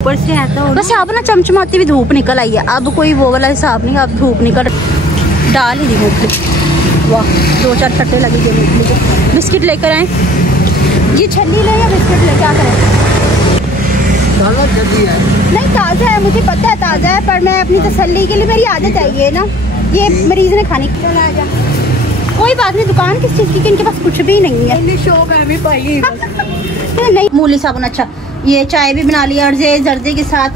ऊपर से आता हो बस अब ना चमचमाती हुई धूप निकल आई है। अब कोई वो वाला हिसाब नहीं, अब धूप निकल डाल ही दी मूंगफली। वाह 2-4 छट्टे लगे थे मूंगफली के। बिस्किट लेकर आए, ये छन्नी ले या बिस्किट ले, क्या करें? नहीं ताज़ा है, मुझे पता है ताज़ा है, पर मैं अपनी तसल्ली के लिए, मेरी आदत है ये ना, ये मरीज ने खाने की चला जा। कोई बात नहीं, दुकान किस चीज़ की, इनके पास कुछ भी नहीं है। शौक है हमें पाई नहीं मूली साबुन। अच्छा ये चाय भी बना लिया अर्जे जर्दे के साथ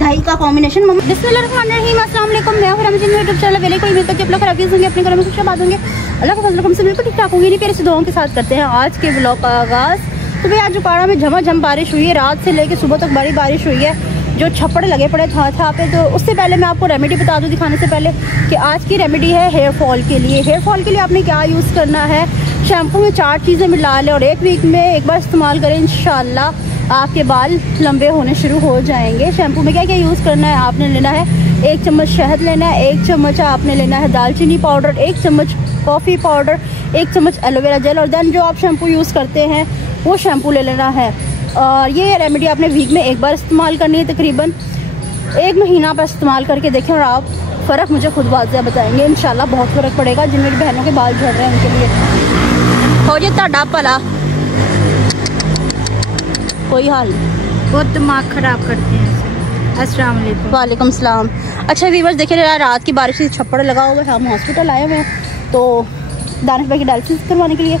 दही का कॉम्बिनेशन। बिस्मिल्लाहिर्रहमानिर्रहीम, अस्सलाम वालेकुम। मैं हूं रमज़ान, यूट्यूब चैनल वेले कोई मिलकर आप लोग खराबी होंगे, अपने घरों में खुश आबाद होंगे, अल्लाह के फजल से बिल्कुल ठीक ठाक होंगे। नहीं प्यारे से दुआओं के साथ करते हैं आज के ब्लॉग का आगाज़। तो भाई आज उपाड़ा में झमाझम बारिश हुई है, रात से लेकर सुबह तक बड़ी बारिश हुई है, जो छप्पड़ लगे पड़े था पे। तो उससे पहले मैं आपको रेमेडी बता दूं दिखाने से पहले कि आज की रेमेडी है हेयर फॉल के लिए। हेयर फॉल के लिए आपने क्या यूज़ करना है, शैम्पू में 4 चीज़ें मिला लें और 1 वीक में एक बार इस्तेमाल करें, इंशाल्लाह आपके बाल लंबे होने शुरू हो जाएंगे। शैम्पू में क्या क्या यूज़ करना है, आपने लेना है 1 चम्मच शहद लेना है, 1 चम्मच आपने लेना है दालचीनी पाउडर, 1 चम्मच कॉफ़ी पाउडर, 1 चम्मच एलोवेरा जेल, और देन जो आप शैम्पू यूज़ करते हैं वो शैम्पू ले लेना है। और ये रेमेडी आपने वीक में एक बार इस्तेमाल करनी है, तकरीबन 1 महीना पर इस्तेमाल करके देखें और आप फ़र्क मुझे खुद वाज़ेह बताएंगे। इंशाल्लाह बहुत फ़र्क पड़ेगा। जिन मेरी बहनों के बाल झड़ रहे हैं उनके लिए हो जाए ताड़ा भला, कोई हाल नहीं, बहुत दिमाग खराब करते हैं। अस्सलाम वालेकुम। वालेकुम सलाम। अच्छा व्यूअर्स देखिए, रात की बारिश से छप्पड़ लगा हुआ है, हम हॉस्पिटल आए हुए हैं तो दानिश भाई की डायलिसिस करवाने के लिए।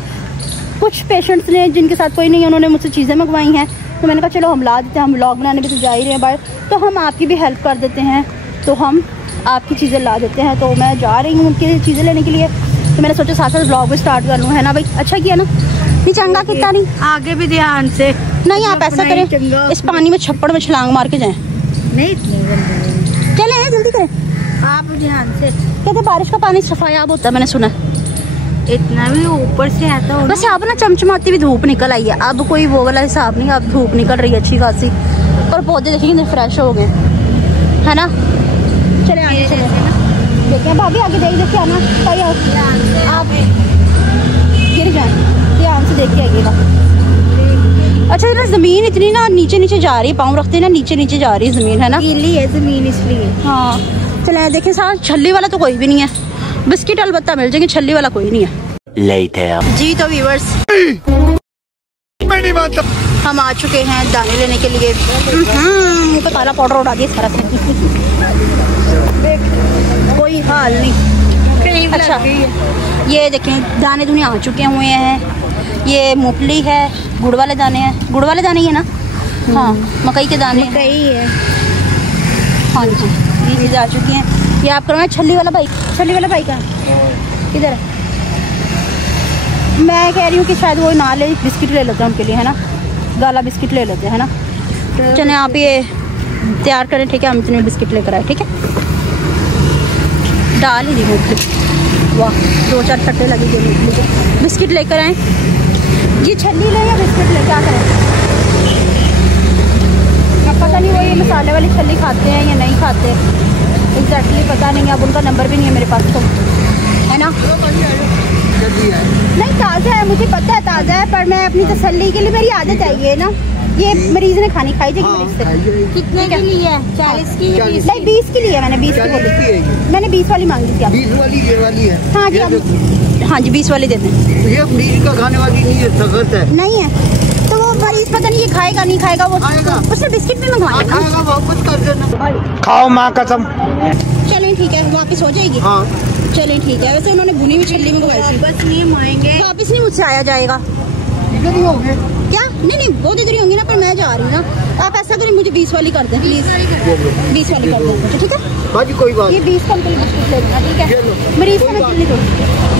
कुछ पेशेंट्स ने जिनके साथ कोई नहीं है, उन्होंने मुझसे चीज़ें मंगवाई हैं, तो मैंने कहा चलो हम ला देते हैं, हम व्लॉग बनाने भी तो जा ही रहे हैं बाहर, तो हम आपकी भी हेल्प कर देते हैं, तो हम आपकी चीज़ें ला देते हैं। तो मैं जा रही हूँ उनकी चीज़ें लेने के लिए, तो मैंने सोचा साथ साथ व्लॉग भी स्टार्ट कर लूँ, है ना भाई? अच्छा किया ना, नहीं चंगा कितना नहीं, आगे भी ध्यान से नहीं आप ऐसा करें, इस पानी में छप्पड़ में छलांग मार के जाएं। नहीं चले जल्दी करें, आप ध्यान से। कहते बारिश का पानी सफायाब होता है, मैंने सुना। इतना भी ऊपर से आता हो बस अब ना चमचमाती हुई धूप निकल आई है, अब कोई वो वाला हिसाब नहीं, अब धूप निकल रही है अच्छी खासी, और पौधे देखेंगे फ्रेश हो गए, है ना? चले आगे चले देखें भाभी, आगे देख के आना, आप गिर जाए, ध्यान से देख के आइएगा। अच्छा ना जमीन इतनी ना नीचे नीचे जा रही है, पाँव रखते ना नीचे नीचे जा रही है जमीन, है ना? गीली है जमीन इसलिए। हाँ चले देखें साथ, छल्ली वाला तो कोई भी नहीं है, बिस्किट अलबत्ता मिल जाएंगे, छल्ली वाला कोई नहीं है। जी तो व्यूअर्स हम आ चुके हैं दाने लेने के लिए। मुँह पे काला पाउडर उड़ा दिया सारा, कोई हाल नहीं। अच्छा ये देखें दाने दुने आ चुके हुए हैं, ये मूंगफली है, गुड़ वाले दाने हैं, गुड़ वाले दाने ही है ना? हाँ मकई के दाने है। हाँ जी ये चीज़ें आ चुकी हैं। ये आप करवाएं छल्ली वाला भाई, छल्ली वाला भाई का किधर है? मैं कह रही हूँ कि शायद वो ना ले, बिस्किट ले लेते हैं उनके लिए, है ना? गाला बिस्किट ले लेते हैं, है ना? चले आप ये तैयार करें, ठीक है? हम इतने बिस्किट लेकर आए, ठीक है? डाल ही दी मूंगफली। वाह 2-4 छट्टे लगे थे मूंगफली के। बिस्किट लेकर आए, ये छल्ली ले या बिस्किट ले, क्या करें? अब पता नहीं वो ये मसाले वाली छल्ली खाते हैं या नहीं खाते, एग्जैक्टली पता नहीं, अब उनका नंबर भी नहीं है मेरे पास, तो है ना? नहीं ताज़ा है, मुझे पता है ताज़ा है, पर मैं अपनी तसल्ली के लिए, मेरी आदत है ये ना, ये मरीज ने खानी खाई जाएगी मरीज से। कितने के लिए है? 40 की? नहीं 20 की लिए, मैंने 20 की बोली, मैंने 20 वाली मांगी थी। 20 वाली ये वाली है? हाँ जी हाँ जी 20 वाली देते हैं। ये मरीज का खाने वाली नहीं है, सख्त है। नहीं है तो वो मरीज पता नहीं ये खाएगा नहीं खाएगा, वो उसने बिस्किट भी मंगवाया खाएगा, वापस कर देना। खाओ माँ कसम। चलें ठीक है, वापस हो जाएगी। हाँ चलें ठीक है। वैसे उन्होंने भुनी हुई छल्ली मंगवाई थी, वापस नहीं आएंगे, वापस नहीं मुझसे आया जाएगा क्या? नहीं वो इधर ही होंगी ना, पर मैं जा रही हूँ ना। आप ऐसा करें मुझे 20 वाली कर दें प्लीज, 20 वाली कर दें मुझे, ठीक है? बाजी कोई बात। ये 20 का उनके लिए बिस्किट ले लेना, ठीक है? मरीज का मैं छल्ली दूँ।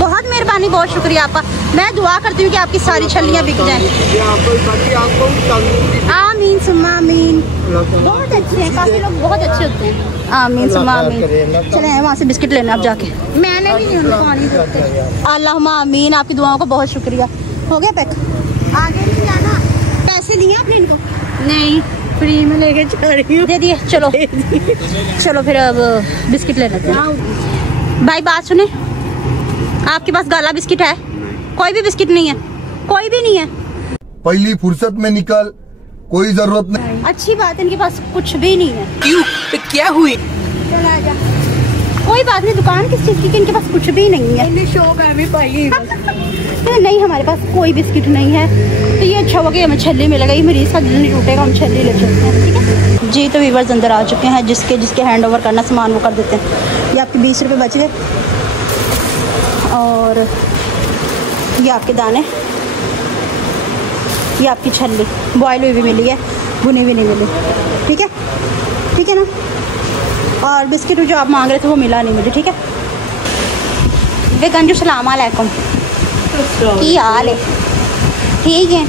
बहुत मेहरबानी, बहुत शुक्रिया आपका। मैं दुआ करती हूँ कि आपकी सारी छल्लियाँ बिक जाएँ। आमीन सुम्मा आमीन। बहुत अच्छे हैं, काफी लोग बहुत अच्छे होते हैं। आमीन सुम्मा आमीन। चले वहाँ से बिस्किट लेना आप जाके, मैंने भी नहीं उनको पानी देते। अल्लाहुम्मा आमीन, आपकी दुआओं का बहुत शुक्रिया। हो गया पैक? आगे नहीं जाना। पैसे दिए आपने इनको? नहीं फ्री में लेके जा रही हूँ। दे दिए, चलो चलो फिर अब बिस्किट ले लेते हैं। भाई बात सुने, आपके पास गाला बिस्किट है? कोई भी बिस्किट नहीं है, कोई भी नहीं है। पहली फुर्सत में निकल, कोई जरूरत नहीं। अच्छी बात है, इनके पास कुछ भी नहीं है। क्यों? तो क्या हुई? चल आ जा। कोई बात नहीं, दुकान किस चीज की, इनके पास कुछ भी नहीं है। शौक है भी पाई नहीं, हमारे पास कोई बिस्किट नहीं है। तो ये अच्छा होगा कि हमें छल्ली मिलेगा, ये मेरी इसका दिल नहीं टूटेगा, हम छल्ली ले चलते हैं। ठीक है जी। तो वीवर्स अंदर आ चुके हैं, जिसके हैंड ओवर करना सामान वो कर देते हैं। ये आपके 20 रुपये बच गए और ये आपके दाने, ये आपकी छल्ली बॉयल हुई भी मिली है, भुनी भी नहीं मिली। ठीक है, ठीक है ना। और बिस्किट जो आप मांग रहे थे वो मिला नहीं मुझे। ठीक है वे गंजू सलाम अलैकुम, की हाल है? ठीक है।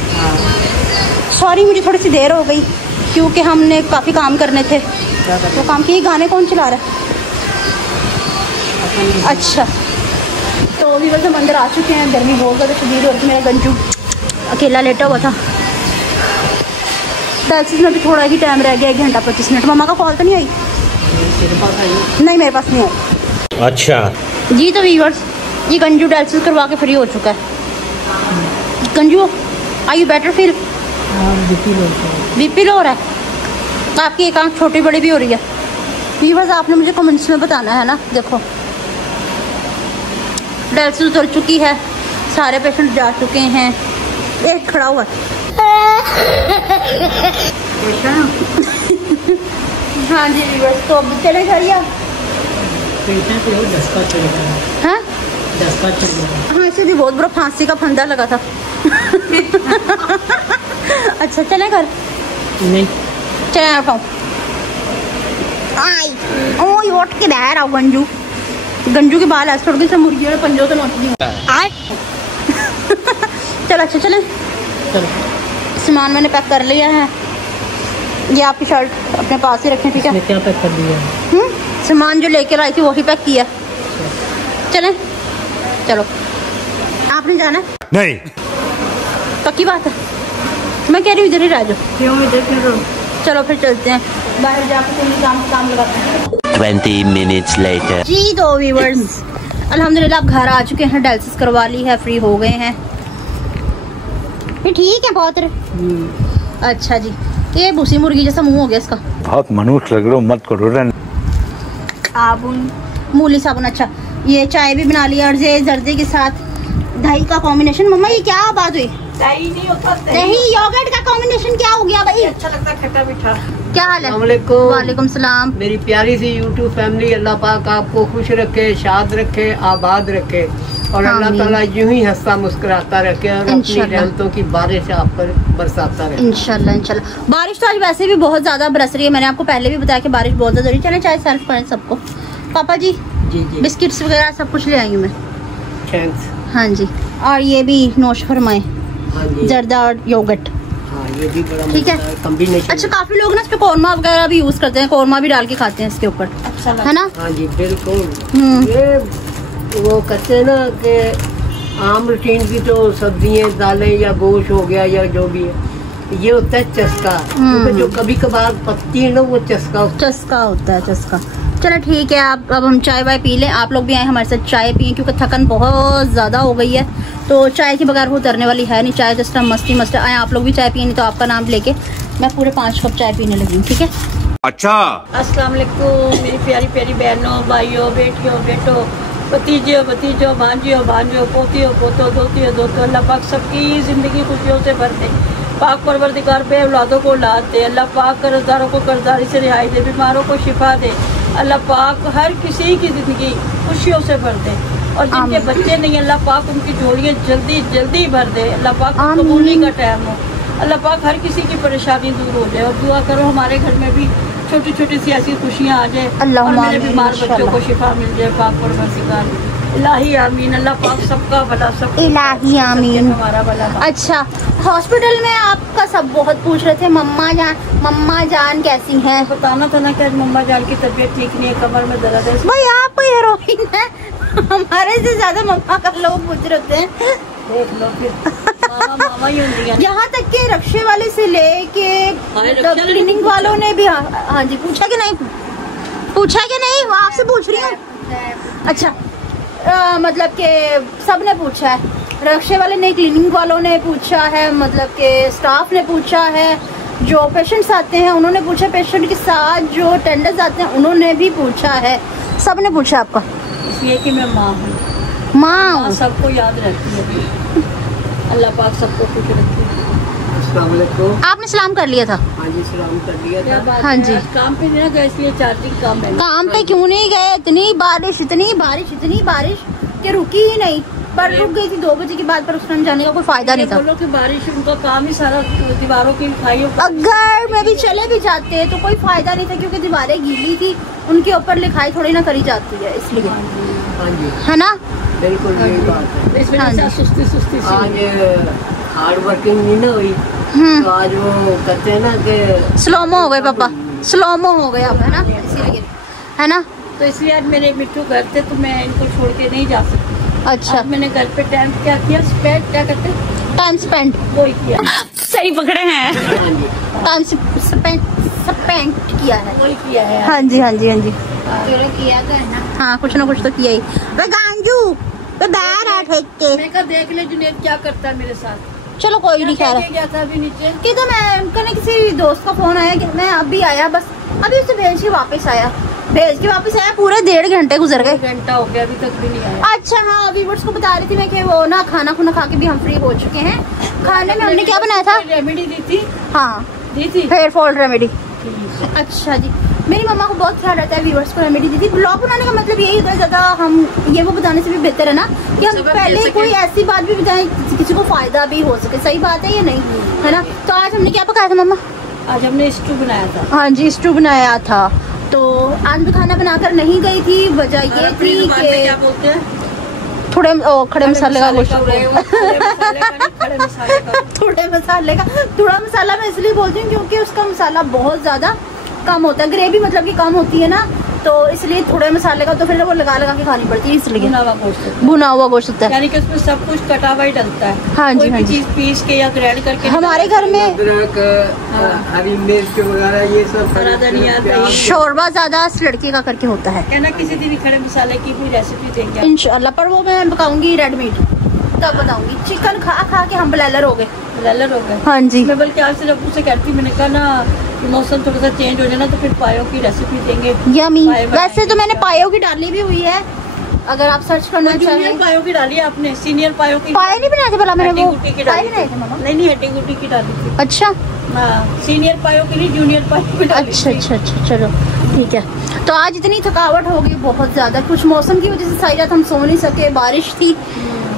सॉरी मुझे थोड़ी सी देर हो गई क्योंकि हमने काफ़ी काम करने थे। तो काम किए। गाने कौन चला रहा है? अच्छा, तो भी बस हम अंदर आ चुके हैं। गर्मी बहुत ज़्यादा शदीद हो रही थी। मेरा गंजू अकेला लेटा हुआ था। टैक्सी में भी थोड़ा ही टाइम रह गया, 1 घंटा 25 मिनट। मम्मा का कॉल तो नहीं आई? नहीं, मेरे पास नहीं आई। अच्छा जी। तो व्यूअर्स ये गंजू डायलिसिस करवा के फ्री हो चुका है। Ganju are you better feel? BP low हो रहा है? आपकी एक आंख छोटी बड़ी भी हो रही है। व्यूअर्स आपने मुझे कमेंट्स में बताना है ना। देखो डायलिसिस चल चुकी है, सारे पेशेंट जा चुके हैं, एक खड़ा हुआ है। हाँ जी व्यूअर्स, तो अब चले जाइए आप। हाँ हाँ, इसे भी बहुत बड़ा फांसी का फंदा लगा था। अच्छा चले घर? नहीं चले उठाओ। आई ओ उठ के बाहर आओ। गंजू के बाल ऐसे थोड़ी से मुर्गियों ने पंजों से नोच दिए। चलो अच्छा चले। सामान मैंने पैक कर लिया है। ये आपकी शर्ट अपने पास ही रखें। ठीक है, क्या पैक कर दिया? सामान जो लेकर आई थी वही पैक किया। चलें? चलो। आपने जाना है? नहीं। पक्की बात है? मैं कह रही हूँ इधर ही रह जाओ। क्यों इधर क्यों रहो? चलो फिर चलते हैं, बाहर जाकर कोई काम लगाते हैं। 20 minutes later. जी। तो व्यूअर्स अल्हम्दुलिल्लाह आप घर आ चुके हैं, डायलिसिस करवा ली है, फ्री हो गए हैं। ये ठीक है बहुत। अच्छा जी, ये भूसी मुर्गी जैसा मुंह हो गया इसका। बहुत मनुष्य लग रहे हो, मत करो। साबुन, मूली साबुन। अच्छा, ये चाय भी बना लिया और ये जर्दे के साथ दही का कॉम्बिनेशन। मम्मा ये क्या बात हुई? दही नहीं होता, दही योगर्ट का कॉम्बिनेशन क्या हो गया भाई? अच्छा लगता है खट्टा मीठा। क्या हाल है? वालेकुम सलाम। मेरी प्यारी सी यूट्यूब फैमिली, अल्लाह पाक आपको खुश रखे, शाद रखे, आबाद रखे और अल्लाह ताला यूं ही हंसता मुस्कुराता रखे और अपनी रहमतों की बारिश आप पर बरसाता रहे इंशाल्लाह इंशाल्लाह। बारिश तो आज वैसे भी बहुत ज्यादा बरस रही है। मैंने आपको पहले भी बताया कि बारिश बहुत ज्यादा हो रही है। चले चाय सर्व करें सबको। पापा जी जी बिस्किट्स वगैरह सब कुछ ले आई हूँ मैं। थैंक्स। हाँ जी, और ये भी नोश फरमाए, हाँ जी, जर्दा और योगर्ट। हाँ ये भी बड़ा ठीक है, कॉम्बिनेशन। अच्छा काफी लोग ना इस पे कौरमा वगैरह भी यूज करते हैं, कौरमा भी डाल के खाते हैं इसके ऊपर। अच्छा है ना? हाँ जी बिल्कुल। ये वो कहते हैं ना कि आम रूटीन की तो सब्जियां, दालें या गोश्त हो गया या जो भी है, ये होता है चस्का। क्योंकि जो कभी कभार पकती है ना वो चस्का होता है चस्का। चलो ठीक है, आप अब हम चाय वाय पी लें। आप लोग भी आए हमारे साथ चाय पिए क्योंकि थकन बहुत ज़्यादा हो गई है, तो चाय के बगैर वो उतरने वाली है नहीं। चाय जस्ट हम मस्ती आए, आप लोग भी चाय पिए, नहीं तो आपका नाम लेके मैं पूरे 5 कप चाय पीने लगी हूँ। ठीक है? अच्छा। अस्सलाम वालेकुम मेरी प्यारी प्यारी बहनों, भाइयों, बेटियों, बेटों, भतीजियों, भतीजों, भांजियों, भांजियों, पोतियों, पोतों, दोतियों, दोतों। अल्लाह पाक सबकी ज़िंदगी खुशियों से भर दे। पाक परवरदिगार बे औलादों को औलाद दे। अल्लाह पाक कर्जदारों को कर्जदारी से रिहाई दे, बीमारों को शिफा दे। अल्लाह पाक हर किसी की ज़िंदगी खुशियों से भर दे, और जिनके बच्चे नहीं अल्लाह पाक उनकी झोलियाँ जल्दी जल्दी भर दे। अल्लाह पाक कबूली का टाइम हो। अल्लाह पाक हर किसी की परेशानी दूर हो जाए। और दुआ करो हमारे घर में भी छोटी छोटी सी ऐसी खुशियाँ आ जाए और मेरे बीमार बच्चों को शिफा मिल जाए। पाक परवरदिगार इलाही आमीन। अल्लाह पाक सबका भला, सब इलाही आमीन। हमारा भला। अच्छा, हॉस्पिटल में आपका सब बहुत पूछ रहे थे मम्मा जान कैसी हैं? बताना था ना कि आज मम्मा जान की तबीयत ठीक नहीं है, कमर में दर्द है। भाई आप हीरोइन है, हमारे से ज्यादा मम्मा का लोग पूछ रहे हैं। देख लो फिर मामा ही होंगी। यहाँ तक के रक्शे वाले से लेके क्लीनिंग वालों ने भी हाँ जी पूछा कि नहीं? पूछा कि नहीं? वो आपसे पूछ रही हूँ। अच्छा मतलब कि सब ने पूछा है, रक्शे वाले ने, क्लीनिंग वालों ने पूछा है, मतलब कि स्टाफ ने पूछा है, जो पेशेंट्स आते हैं उन्होंने पूछा, पेशेंट के साथ जो टेंडर्स आते हैं उन्होंने भी पूछा है, सब ने पूछा आपका। इसलिए कि मैं माँ हूँ, माँ सबको याद रहती है, अल्लाह पाक सबको खुश रखती है। अस्सलाम वालेकुम। आपने सलाम कर लिया था? हाँ जी, सलाम कर दिया क्या था। बात हाँ है, जी। आज काम पे नहीं ना गए इसलिए चार्जिंग काम है। काम पे क्यों नहीं गए? इतनी बारिश इतनी बारिश इतनी बारिश कि रुकी ही नहीं, पर रुक गई थी 2 बजे के बाद, पर उस टाइम जाने का कोई फायदा नहीं था। बोलो कि बारिश उनका काम ही सारा दीवारों की लिखाइयों का। अगर मैं भी चले भी जाते तो कोई फायदा नहीं था, क्योंकि दीवारें गीली थी, उनके ऊपर लिखाई थोड़ी ना करी जाती है, इसलिए हाँ जी, है ना। बिल्कुल यही बात है। इस वजह हाँ से जी। आज सुस्ती सुस्ती सी आज हार्ड वर्किंग नहीं ना हुई, तो आज वो कहते हैं ना कि स्लोमो हो गए पापा, स्लोमो हो गए अब, है ना, इसीलिए, है ना। तो इसलिए आज मेरे मिट्टू घर थे तो मैं इनको छोड़ के नहीं जा सकती। अच्छा, आज मैंने घर पे टाइम क्या किया, स्पेंड क्या करते टाइम स्पेंड, वो ही किया, सही पकड़े हैं, हाँ जी, टाइम स्पेंड किया है। वही किया है। हाँ जी हाँ जी हाँ जी, चलो किया था ना। हाँ कुछ ना कुछ तो किया ही। वे गांजू वे बैर आ ठेक के, मैं कहा देख ले जुनेद क्या करता है मेरे साथ। चलो कोई नहीं क्या खैर। कह के गया था अभी नीचे। कि तो मैं कने किसी दोस्त का फोन आया कि मैं अभी आया, बस अभी उसे भेज के वापस आया, पूरे 1.5 घंटे गुजर गए। 1 घंटा हो गया अभी तक भी नहीं आया। अच्छा हाँ, व्यूअर्स को बता रही थी मैं कि वो ना खाना खुना खा के भी हम फ्री हो चुके हैं। खाने में हमने क्या बनाया था? रेमेडी दी थी। हाँ दी थी हेयर फॉल रेमेडी। अच्छा जी, मेरी मम्मा को बहुत ख्याल रहता है, व्यूअर्स को रेमेडी दी थी। ब्लॉग बनाने का मतलब यही होता है, ज्यादा हम ये वो बताने से भी बेहतर है ना कि हम पहले कोई ऐसी बात भी बताएं किसी को फायदा भी हो सके। सही बात है या नहीं, है ना। तो आज हमने क्या पकाया था मम्मा? आज हमने स्टू बनाया था। हाँ जी, स्टू बनाया था। तो आज भी खाना बनाकर नहीं गई थी, वजह ये थी कि क्या बोलते हैं, थोड़े खड़े मसाले का गोश्त, खड़े मसाले का थोड़ा मसाला मैं इसलिए बोलती हूँ क्योंकि उसका मसाला बहुत ज्यादा कम होता है, ग्रेवी मतलब कि कम होती है ना, तो इसलिए थोड़े मसाले का तो फिर वो लगा लगा के खानी पड़ती है, इसलिए भुना हुआ गोश्त होता है। यानी कि उसमें सब कुछ कटा हुआ ही डलता है। हाँ जी, कोई हाँ भी जी। चीज पीस के या ग्राइंड करके हमारे घर में अदरक, हरी मिर्च वगैरह ये सब, हरा धनिया, दही। शोरबा ज्यादा लड़के का करके होता है। कहना किसी दिन खड़े मसाले की भी रेसिपी देंगे। इंशाल्लाह, पर वो मैं पकाऊंगी रेड मीट, तब बताऊंगी। चिकन खा खा के हम ब्लेलर हो गए। लल्लर हो गए। हाँ जी, मैं बल्कि आज से जब उसे कहती, मैंने कहा ना मौसम थोड़ा सा चेंज हो जाए ना तो फिर पायों की रेसिपी देंगे। यमी। पाए वैसे तो मैंने पायों की डाली भी हुई है, अगर आप सर्च करना जूनियर चाहें। पायों की डाली है आपने, सीनियर पायों की पाए नहीं बनाए थे भला मैंने? हड्डी वो गुड्डी की पाए डाली नहीं बनाए थे थी। मामा? नहीं हड्डी गुड्डी की डाली थी। अच्छा हाँ, सीनियर पायों की नहीं, जूनियर पायों की डाली अच्छा थी। अच्छा अच्छा, चलो ठीक है। तो आज इतनी थकावट हो गई बहुत ज्यादा, कुछ मौसम की वजह से सारी रात हम सो नहीं सके, बारिश थी,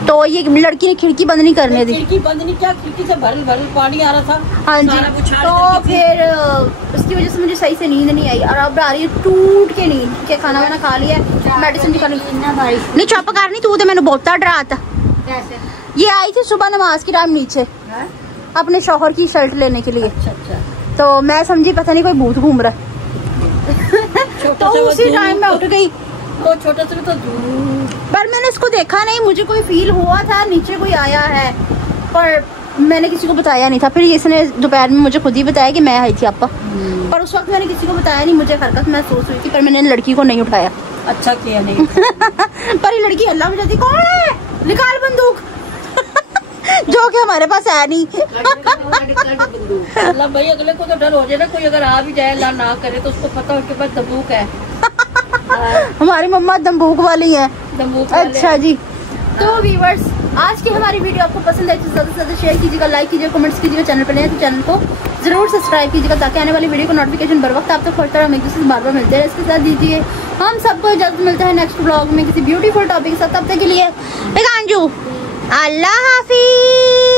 तो ये लड़की ने खिड़की बंद नहीं करने दी। खिड़की बंद नहीं किया, खिड़की से भरल भरल पानी आ रहा था। हाँ जी, सारा वो छाड़ तो देती थी। फिर उसकी वजह से मुझे सही से नींद नहीं आई, और अब आ रही है टूट के नींद के। खाना वाना खा लिया, मेडिसिन भी खा ली। नहीं चुप करनी तू, तो मैंने बहुत डरा था। ये आई थी सुबह नमाज की टाइम नीचे हाँ? अपने शौहर की शर्ट लेने के लिए, अच्छा अच्छा। तो मैं समझी पता नहीं कोई भूत घूम रहा है। छोटा तो सा वो उसी धूल टाइम मैं उठ गई, वो छोटा सा तो धूल। पर मैंने इसको देखा नहीं, मुझे कोई फील हुआ था नीचे कोई आया है, पर मैंने किसी को बताया नहीं था। फिर इसने दोपहर में मुझे खुद ही बताया कि मैं आई थी आपका, पर उस वक्त मैंने किसी को बताया नहीं, मुझे हरकत महसूस हुई थी, पर मैंने लड़की को नहीं उठाया। अच्छा किया नहीं। पर ये लड़की हल्ला बजाती, कौन है, निकाल बंदूक। जो कि हमारे पास है नहीं। अल्लाह भाई, अगले को तो डर हो जाए ना, कोई अगर आ भी जाए अल्लाह ना करे तो उसको पता हो उसके पास बंदूक है। हमारी मम्मा दंबूक वाली है। बंदूक वाले अच्छा जी, तो व्यूअर्स आज की हमारी वीडियो आपको पसंद आई तो ज्यादा से ज्यादा शेयर कीजिएगा, लाइक कीजिएगा, कमेंट्स कीजिएगा। चैनल पर नए हैं तो चैनल को जरूर सब्सक्राइब कीजिएगा, ताकि आने वाली वीडियो को नोटिफिकेशन बर वक्त आप तक पहुंचता रहे। हम एक दूसरे से बार बार मिलते हैं, इसके साथ दीजिए। हम सबको इजाजत मिलता है नेक्स्ट ब्लॉग में किसी ब्यूटीफुल टॉपिक के साथ। तब तक के लिए अल्लाह हाफिज।